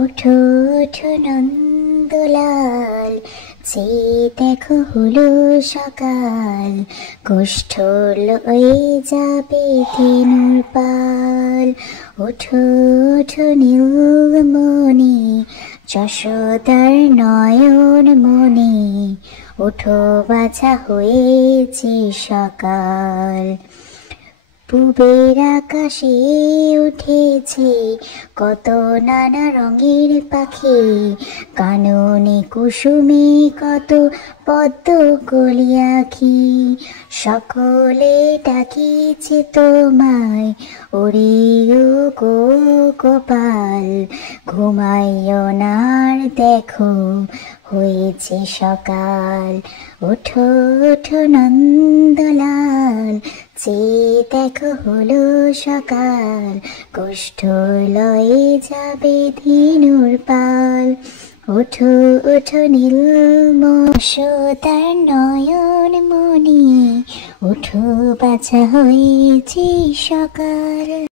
ওঠো ওঠো নন্দলাল, যে দেখো হলো সকাল, গোষ্ঠ লয়ে যাবে ধেনুর পাল। ওঠো ওঠো নীলমণি, যশোদার নয়ন মনি, ওঠো বাছা হয়েছে সকাল। পূবের আকাশে উঠেছে কত নানা রঙের পাখি, কাননে কুসুমে কত পদ্ম কলি আঁখি। সকলে ডাকিছে তোমায়, ওরে ও গো গোপাল, ঘুমাইও না আর দেখো হয়েছে সকাল। ওঠো ওঠো নন্দলাল, যে দেখো হলো সকাল, গোষ্ঠ লয়ে যাবে ধেনুর পাল। ওঠো ওঠো নীলমণি নয়ন মনি, ওঠো বাছা হয়েছে সকাল।